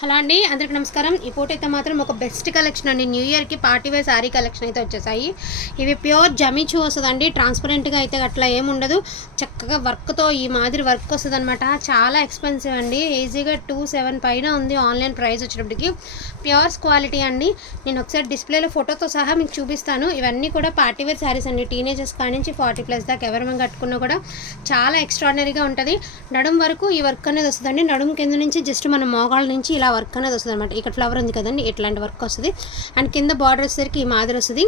Hello అండి, అందరికి నమస్కారం. ఈ పూట అయితే మాత్రం ఒక బెస్ట్ కలెక్షన్ అండి. న్యూ ఇయర్కి పార్టీ వేర్ శారీ కలెక్షన్ అయితే వచ్చేసాయి. ఇవి ప్యూర్ జమీచూ వస్తుందండి. ట్రాన్స్పరెంట్గా అయితే అట్లా ఏముండదు. చక్కగా వర్క్తో ఈ మాదిరి వర్క్ వస్తుంది అనమాట. చాలా ఎక్స్పెన్సివ్ అండి. ఈజీగా 2,700 పైన ఉంది ఆన్లైన్ ప్రైస్ వచ్చేటప్పటికి. ప్యూర్స్ క్వాలిటీ అండి. నేను ఒకసారి డిస్ప్లేలో ఫోటోతో సహా మీకు చూపిస్తాను. ఇవన్నీ కూడా పార్టీ వేర్ శారీస్ అండి. టీనేజర్స్ కాడి నుంచి 40+ దాకా ఎవరైనా కట్టుకున్నా కూడా చాలా ఎక్స్ట్రాడినరీగా ఉంటుంది. నడుం వరకు ఈ వర్క్ అనేది వస్తుందండి. నడుం కింద నుంచి జస్ట్ మన మోకాళ్ళ నుంచి ఇలా వర్క్ అనేది వస్తుంది అనమాట. ఇక్కడ ఫ్లవర్ ఉంది కదండి, ఇట్లాంటి వర్క్ వస్తుంది. అండ్ కింద బార్డర్ వచ్చేసరికి ఈ మాదిరి వస్తుంది.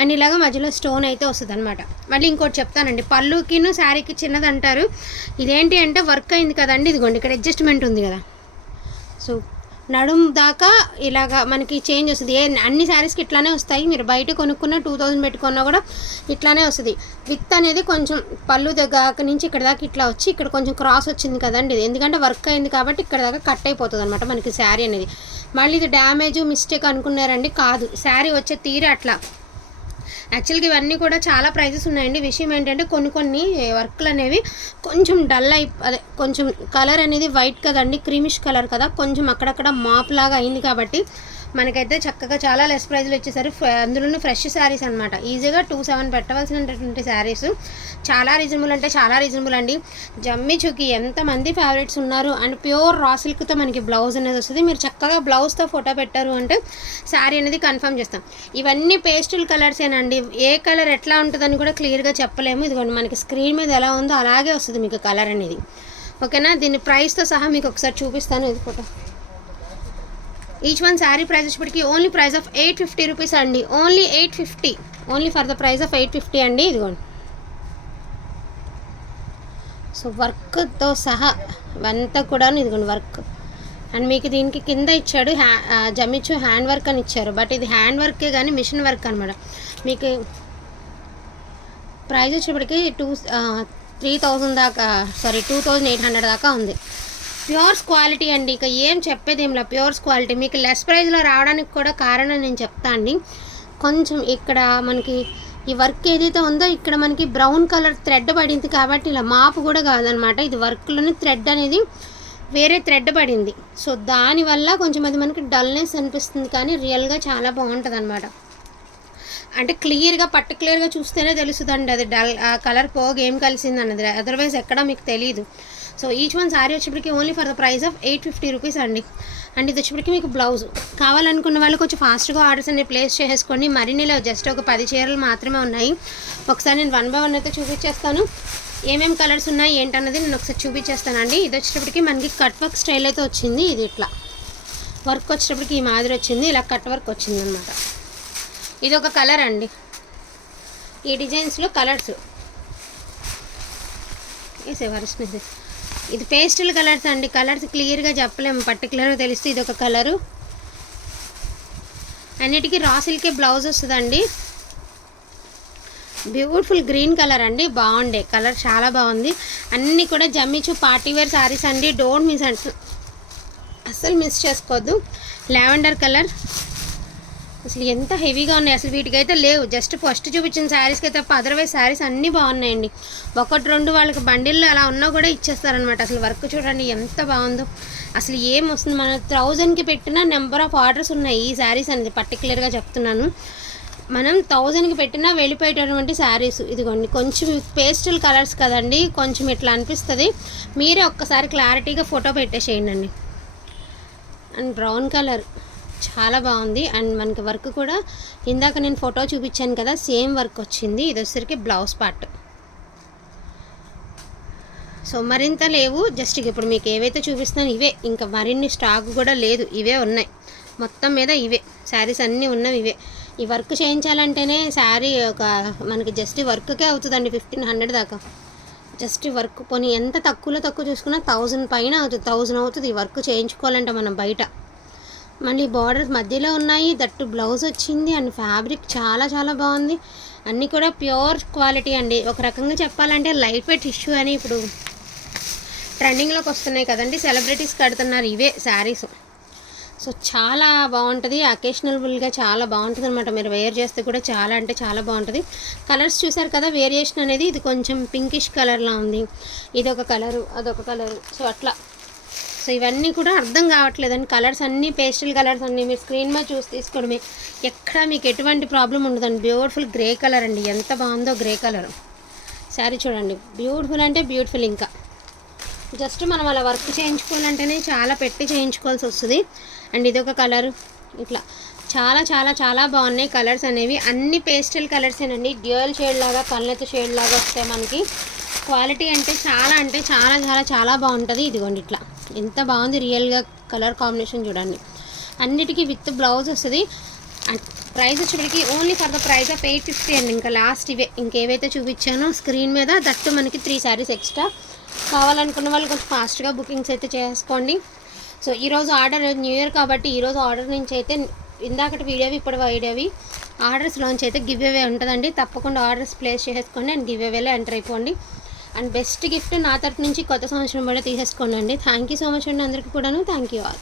అండ్ ఇలాగ మధ్యలో స్టోన్ అయితే వస్తుంది అనమాట. మళ్ళీ ఇంకోటి చెప్తానండి, పళ్ళుకిను శారీకి చిన్నది అంటారు. ఇదేంటి అంటే వర్క్ అయింది కదండి, ఇదిగోండి ఇక్కడ అడ్జస్ట్మెంట్ ఉంది కదా. సో నడుం దాకా ఇలాగా మనకి చేంజ్ వస్తుంది. అన్ని శారీస్కి ఇట్లానే వస్తాయి. మీరు బయట కొనుక్కున్న 2,000 పెట్టుకున్నా కూడా ఇట్లానే వస్తుంది. విత్ అనేది కొంచెం పళ్ళు దగ్గర నుంచి ఇక్కడ దాకా ఇట్లా వచ్చి ఇక్కడ కొంచెం క్రాస్ వచ్చింది కదండి. ఎందుకంటే వర్క్ అయింది కాబట్టి ఇక్కడ దాకా కట్ అయిపోతుంది అనమాట మనకి శారీ అనేది. మళ్ళీ ఇది డ్యామేజ్ మిస్టేక్ అనుకున్నారండి, కాదు. శారీ వచ్చే తీరే అట్లా. యాక్చువల్గా ఇవన్నీ కూడా చాలా ప్రైజెస్ ఉన్నాయండి. విషయం ఏంటంటే కొన్ని వర్క్లు అనేవి కొంచెం డల్ అదే కొంచెం కలర్ అనేది వైట్ కదండి, క్రీమిష్ కలర్ కదా, కొంచెం అక్కడక్కడ మాప్ లాగా అయింది కాబట్టి మనకైతే చక్కగా చాలా లెస్ ప్రైజ్లో వచ్చేసరి. అందులోనే ఫ్రెష్ శారీస్ అనమాట. ఈజీగా 2,700 పెట్టవలసినటువంటి శారీస్. చాలా రీజనబుల్ అంటే చాలా రీజనబుల్ అండి. జమ్మిచూకి ఎంతమంది ఫేవరెట్స్ ఉన్నారు. అండ్ ప్యూర్ రా సిల్క్తో మనకి బ్లౌజ్ అనేది వస్తుంది. మీరు చక్కగా బ్లౌజ్తో ఫోటో పెట్టారు అంటే శారీ అనేది కన్ఫర్మ్ చేస్తాం. ఇవన్నీ పేస్టల్ కలర్సేనండి. ఏ కలర్ ఎట్లా ఉంటుందని కూడా క్లియర్గా చెప్పలేము. ఇదిగోండి మనకి స్క్రీన్ మీద ఎలా ఉందో అలాగే వస్తుంది మీకు కలర్ అనేది. ఓకేనా, దీని ప్రైస్తో సహా మీకు ఒకసారి చూపిస్తాను. ఇది photo. Each one sari price వచ్చేప్పటికి ఓన్లీ ప్రైస్ ఆఫ్ 850 రూపీస్ అండి. Only 850, only for the price of 850 అండి. ఇదిగోండి. సో వర్క్తో సహా ఇవంతా కూడా ఇదిగోండి వర్క్. అండ్ మీకు దీనికి కింద ఇచ్చాడు జమిచూ హ్యాండ్ వర్క్ అని ఇచ్చారు. బట్ ఇది హ్యాండ్ వర్కే కానీ మిషన్ వర్క్ అనమాట. మీకు ప్రైస్ వచ్చేప్పటికి 3,000 దాకా, 2,800 దాకా ఉంది. ప్యూర్స్ క్వాలిటీ అండి. ఇక ఏం చెప్పేది ఏంలా, ప్యూర్స్ క్వాలిటీ. మీకు లెస్ ప్రైస్లో రావడానికి కూడా కారణం నేను చెప్తా అండి. కొంచెం ఇక్కడ మనకి ఈ వర్క్ ఏదైతే ఉందో ఇక్కడ మనకి బ్రౌన్ కలర్ థ్రెడ్ పడింది కాబట్టి ఇలా మాపు కూడా కాదనమాట. ఇది వర్క్లోనే థ్రెడ్ అనేది వేరే థ్రెడ్ పడింది. సో దానివల్ల కొంచెం అది మనకి డల్నెస్ అనిపిస్తుంది, కానీ రియల్గా చాలా బాగుంటుంది అనమాట. అంటే క్లియర్గా పర్టికులర్గా చూస్తేనే తెలుస్తుందండి అది కలర్ పోగు ఏం కలిసింది అన్నది. అదర్వైజ్ ఎక్కడ మీకు తెలియదు. సో ఈచ్ వన్ శారీ వచ్చేప్పటికి only for the price of 850 rupees అండి. అండ్ ఇది వచ్చేప్పటికి మీకు బ్లౌజ్ కావాలనుకున్న వాళ్ళు కొంచెం ఫాస్ట్గా ఆర్డర్స్ అన్ని ప్లేస్ చేసుకోండి. మరిన్నిలో జస్ట్ ఒక 10 చీరలు మాత్రమే ఉన్నాయి. ఒకసారి నేను 1 by 1 అయితే చూపించేస్తాను. ఏమేమి కలర్స్ ఉన్నాయి ఏంటన్నది నేను ఒకసారి చూపించేస్తానండి. ఇది వచ్చేటప్పటికి మనకి కట్ వర్క్ స్టైల్ అయితే వచ్చింది. ఇది ఇట్లా వర్క్ వచ్చేటప్పటికి ఈ మాదిరి వచ్చింది, ఇలా కట్ వర్క్ వచ్చింది అనమాట. ఇది ఒక కలర్ అండి. ఈ డిజైన్స్లో కలర్స్ వేసేవారు. ఇది పేస్టల్ కలర్స్ అండి. కలర్స్ క్లియర్గా చెప్పలేము, పర్టికులర్గా తెలిస్తే ఇది ఒక కలరు. అన్నిటికీ రా సిల్కే బ్లౌజ్ వస్తుందండి. బ్యూటిఫుల్ గ్రీన్ కలర్ అండి. బాగుండే కలర్, చాలా బాగుంది. అన్నీ కూడా జమ్మిచూ పార్టీ వేర్ శారీస్ అండి. డోంట్ మిస్ అంటే అస్సలు మిస్ చేసుకోవద్దు. లావెండర్ కలర్ అసలు ఎంత హెవీగా ఉన్నాయి. అసలు వీటికైతే లేవు. జస్ట్ ఫస్ట్ చూపించిన శారీస్కి అయితే అదర్వైజ్ శారీస్ అన్నీ బాగున్నాయండి. 1-2 వాళ్ళకి బండిల్లో అలా ఉన్నా కూడా ఇచ్చేస్తారనమాట. అసలు వర్క్ చూడండి ఎంత బాగుందో. అసలు ఏం వస్తుంది, మన 1000కి పెట్టిన నెంబర్ ఆఫ్ ఆర్డర్స్ ఉన్నాయి ఈ శారీస్ అనేది. పర్టికులర్గా చెప్తున్నాను, మనం 1000కి పెట్టినా వెళ్ళిపోయేటటువంటి శారీస్. ఇదిగోండి కొంచెం పేస్టల్ కలర్స్ కదండి, కొంచెం ఇట్లా అనిపిస్తుంది. మీరే ఒక్కసారి క్లారిటీగా ఫోటో పెట్టేసేయండి. అండ్ బ్రౌన్ కలర్ చాలా బాగుంది. అండ్ మనకి వర్క్ కూడా ఇందాక నేను ఫోటో చూపించాను కదా, సేమ్ వర్క్ వచ్చింది. ఇది వచ్చేసరికి బ్లౌజ్ పార్ట్. సో మరింత లేవు, జస్ట్ ఇప్పుడు మీకు ఏవైతే చూపిస్తున్నాను ఇవే. ఇంకా మరిన్ని స్టాక్ కూడా లేదు, ఇవే ఉన్నాయి. మొత్తం మీద ఇవే శారీస్ అన్నీ ఉన్నవి ఇవే. ఈ వర్క్ చేయించాలంటేనే శారీ ఒక మనకి జస్ట్ వర్క్కే అవుతుందండి 1,500 దాకా. జస్ట్ వర్క్ పోనీ ఎంత తక్కువ చూసుకున్నా 1,000 పైన అవుతుంది, 1,000 అవుతుంది ఈ వర్క్ చేయించుకోవాలంటే మనం బయట. మళ్ళీ బార్డర్స్ మధ్యలో ఉన్నాయి, దట్టు బ్లౌజ్ వచ్చింది. అండ్ ఫ్యాబ్రిక్ చాలా చాలా బాగుంది. అన్నీ కూడా ప్యూర్ క్వాలిటీ అండి. ఒక రకంగా చెప్పాలంటే లైట్ వెయిట్ టిష్యూ అని ఇప్పుడు ట్రెండింగ్లోకి వస్తున్నాయి కదండి, సెలబ్రిటీస్ కడుతున్నారు ఇవే శారీస్. సో చాలా బాగుంటుంది. అకేషనబుల్గా చాలా బాగుంటుంది అనమాట. మీరు వేర్ చేస్తే కూడా చాలా అంటే చాలా బాగుంటుంది. కలర్స్ చూసారు కదా, వేరియేషన్ అనేది. ఇది కొంచెం పింకిష్ కలర్లా ఉంది, ఇది ఒక కలరు, అదొక కలరు. సో అట్లా సో ఇవన్నీ కూడా అర్థం కావట్లేదండి. కలర్స్ అన్నీ పేస్టల్ కలర్స్ అన్నీ మీరు స్క్రీన్ మీద చూసి తీసుకోవడమే. ఎక్కడ మీకు ఎటువంటి ప్రాబ్లం ఉండదండి. బ్యూటిఫుల్ గ్రే కలర్ అండి, ఎంత బాగుందో గ్రే కలర్. శారీ చూడండి, బ్యూటిఫుల్ అంటే బ్యూటిఫుల్. ఇంకా జస్ట్ మనం అలా వర్క్ చేయించుకోవాలంటేనే చాలా పెట్టి చేయించుకోవాల్సి వస్తుంది. అండ్ ఇదొక కలర్, ఇట్లా చాలా చాలా చాలా బాగున్నాయి కలర్స్ అనేవి. అన్ని పేస్టల్ కలర్సేనండి. డ్యూయల్ షేడ్ లాగా, కళ్ళెత్తు షేడ్ లాగా వస్తాయి మనకి. క్వాలిటీ అంటే చాలా చాలా చాలా చాలా బాగుంటుంది. ఇదిగోండి ఇట్లా ఎంత బాగుంది రియల్గా కలర్ కాంబినేషన్ చూడండి. అన్నిటికీ విత్ బ్లౌజ్ వస్తుంది. ప్రైస్ వచ్చేప్పటికి only for the price of 850 అండి. ఇంకా లాస్ట్ ఇవే, ఇంకేవైతే చూపించానో స్క్రీన్ మీద దట్టు మనకి 3 శారీస్ ఎక్స్ట్రా. కావాలనుకున్న వాళ్ళు కొంచెం ఫాస్ట్గా బుకింగ్స్ అయితే చేసుకోండి. సో ఈరోజు ఆర్డర్ న్యూ ఇయర్ కాబట్టి ఈరోజు ఆర్డర్ నుంచి అయితే ఇందాకటి వీడియోవి ఇప్పుడు వీడియోవి ఆర్డర్స్లోంచి అయితే గివ్ అవే ఉంటుందండి. తప్పకుండా ఆర్డర్స్ ప్లేస్ చేసుకోండి అండ్ గివ్ అవేలో ఎంటర్ అయిపోండి. అండ్ బెస్ట్ గిఫ్ట్ నా తరఫు నుంచి కొత్త సంవత్సరం కూడా తీసేసుకోండి అండి. థ్యాంక్ యూ సో మచ్ అండి అందరికీ కూడాను. Thank you all.